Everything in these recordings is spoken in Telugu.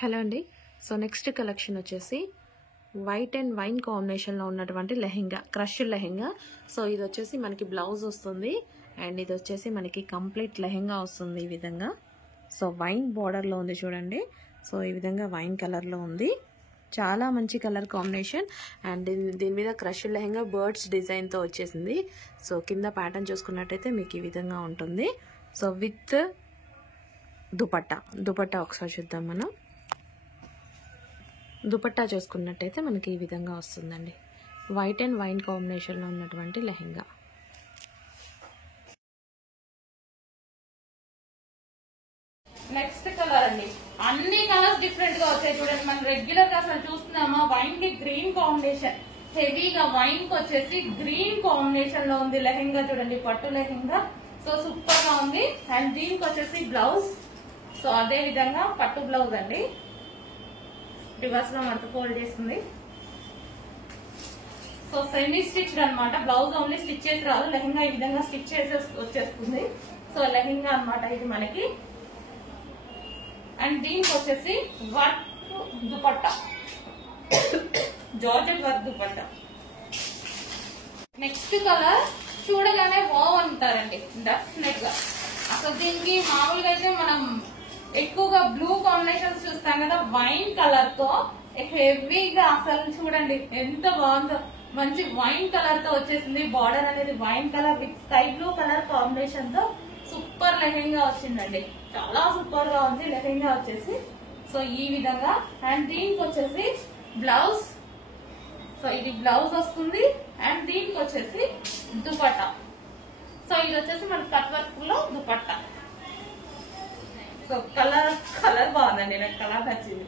హలో అండి. సో నెక్స్ట్ కలెక్షన్ వచ్చేసి వైట్ అండ్ వైన్ కాంబినేషన్లో ఉన్నటువంటి లెహెంగా, క్రష్ లెహెంగా. సో ఇది వచ్చేసి మనకి బ్లౌజ్ వస్తుంది అండ్ ఇది వచ్చేసి మనకి కంప్లీట్ లెహెంగా వస్తుంది ఈ విధంగా. సో వైన్ బార్డర్లో ఉంది చూడండి. సో ఈ విధంగా వైన్ కలర్లో ఉంది, చాలా మంచి కలర్ కాంబినేషన్. అండ్ దీని మీద క్రష్ లెహెంగా బర్డ్స్ డిజైన్తో వచ్చేసింది. సో కింద ప్యాటర్న్ చూసుకున్నట్టయితే మీకు ఈ విధంగా ఉంటుంది. సో విత్ దుపట్టా ఒకసారి చూద్దాం. మనం దుపట్టా చూసుకున్నట్టయితే మనకి ఈ విధంగా వస్తుందండి. వైట్ అండ్ వైన్ కాంబినేషన్లో ఉన్నటువంటి లెహెంగా. నెక్స్ట్ కలర్ అండి. అన్ని కలర్స్ డిఫరెంట్ గా వచ్చాయి చూడండి. మనం రెగ్యులర్ గా అసలు చూస్తున్నామా, వైన్ కి గ్రీన్ కాంబినేషన్, హెవీగా వైన్ కి వచ్చేసి గ్రీన్ కాంబినేషన్ లో ఉంది లెహెంగా చూడండి, పట్టు లెహెంగా. సో సూపర్ గా ఉంది. అండ్ దీనికి వచ్చేసి బ్లౌజ్, సో అదే విధంగా పట్టు బ్లౌజ్ అండి, రివర్స్ లో మనకు ఫోల్డ్ చేస్తుంది. సో సెమీ స్టిచ్డ్ అనమాట, బ్లౌజ్ ఓన్లీ స్టిచ్ చేసి రాదు, లెహెంగా ఈ విధంగా స్టిచ్ చేసి వచ్చేస్తుంది. సో లెహెంగా అనమాట ఇది మనకి. అండ్ దీనికి వచ్చేసి work dupatta, georgette work dupatta. Next colour చూడగానే వావ్ అంటారండి డెఫినెట్ గా. అసలు దీనికి మామూలుగా అయితే మనం ఎక్కువగా బ్లూ కాంబినేషన్స్ చూస్తాం కదా, వైన్ కలర్ తో హెవీగా అసలు చూడండి ఎంత బాగుందో. మంచి వైన్ కలర్ తో వచ్చేసింది, బార్డర్ అనేది wine colour with sky blue colour combination తో సూపర్ లెహెంగా వచ్చిందండి. చాలా సూపర్ గా ఉంది లెహెంగా వచ్చేసి. సో ఈ విధంగా. అండ్ దీనికి వచ్చేసి బ్లౌజ్, సో ఇది బ్లౌజ్ వస్తుంది. అండ్ దీనికి వచ్చేసి దుపట్టా, సో ఇది వచ్చేసి మన కట్ వర్క్ లో దుపట్టా. సో కలర్ బాగుందండి, నాకు కలర్ నచ్చింది.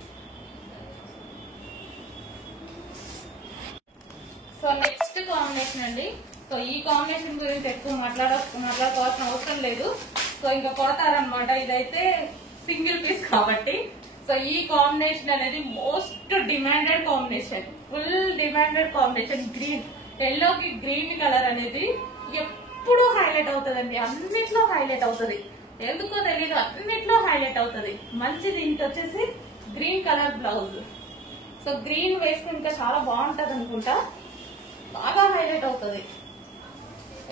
సో నెక్స్ట్ కాంబినేషన్ అండి. సో ఈ కాంబినేషన్ గురించి ఎక్కువ మాట్లాడుకోవాల్సిన అవసరం లేదు. సో ఇంకా కొడతారనమాట, ఇదైతే సింగిల్ పీస్ కాబట్టి. సో ఈ కాంబినేషన్ అనేది most demanded combination, full demanded combination. Green, ఎల్లోకి గ్రీన్ కలర్ అనేది ఎప్పుడు హైలైట్ అవుతుందండి, అన్నిట్లో హైలైట్ అవుతుంది. ఎందుకో తెలీదు, అన్నిట్లో హైలైట్ అవుతుంది. మంచిది. ఇంక వచ్చేసి green colour blouse. So green వేసుకుని ఇంకా చాలా బాగుంటది అనుకుంటా, బాగా హైలైట్ అవుతుంది.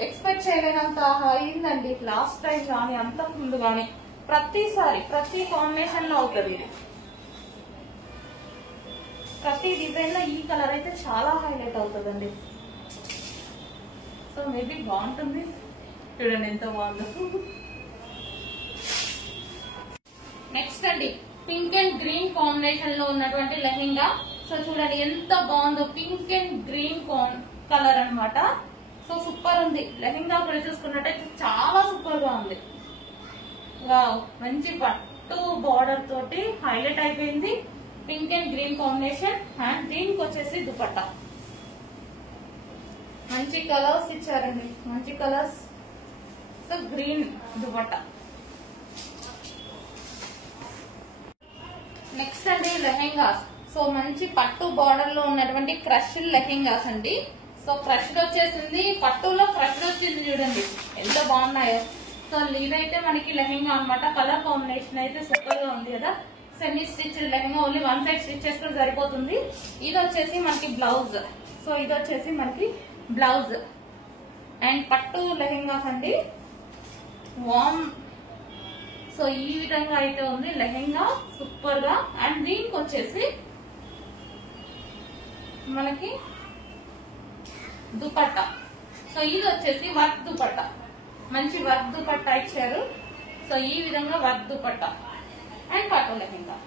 ఎక్స్పెక్ట్ చేయలేనంత అయిందండి లాస్ట్ టైం కానీ అంతకు ముందు కానీ. ప్రతిసారి ప్రతి కాంబినేషన్ లో అవుతుంది ఇది. ప్రతి డిజైన్ లో ఈ కలర్ అయితే చాలా హైలైట్ అవుతుందండి. సో మేబీ బాగుంటుంది, చూడండి ఎంత బాగుందో. నెక్స్ట్ అండి, పింక్ అండ్ గ్రీన్ కాంబినేషన్ లో ఉన్నటువంటి లెహెంగా. సో చూడండి ఎంత బాగుందో, పింక్ అండ్ గ్రీన్ కలర్ అన్నమాట. సో సూపర్ ఉంది లెహెంగా కూడా చూసుకున్నట్టయితే చాలా సూపర్ గా ఉంది. వావ్, మంచి పట్టు బార్డర్ తోటి హైలైట్ అయిపోయింది, pink and green combination. And దీనికి వచ్చేసి దుపట్టా, మంచి కలర్స్ ఇచ్చారండి, మంచి colours. So green dupatta. Next అండి లెహెంగాస్. సో మంచి పట్టు బార్డర్ లో ఉన్నటువంటి క్రష్ లెహెంగాస్ అండి. సో క్రష్ వచ్చేసింది, పట్టులో క్రష్ వచ్చింది చూడండి ఎంత బాగున్నాయో. సో ఇదైతే మనకి లెహెంగా అనమాట. కలర్ కాంబినేషన్ అయితే సూపర్ గా ఉంది కదా. Semi stitch lehenga, only one side stitch చేసుకుని సరిపోతుంది. ఇది వచ్చేసి మనకి బ్లౌజ్. సో ఇది వచ్చేసి మనకి బ్లౌజ్ అండ్ పట్టు లెహెంగాస్ అండి, వామ్. సో ఈ విధంగా అయితే ఉంది లెహెంగా సూపర్ గా. అండ్ దీనికి వచ్చేసి మనకి దుపట్టా. సో ఇది వచ్చేసి వర్క్ దుపట్టా, మంచి వర్క్ దుపట్టా ఇచ్చారు. సో ఈ విధంగా వర్క్ దుపట్టా అండ్ పట్టు లెహెంగా.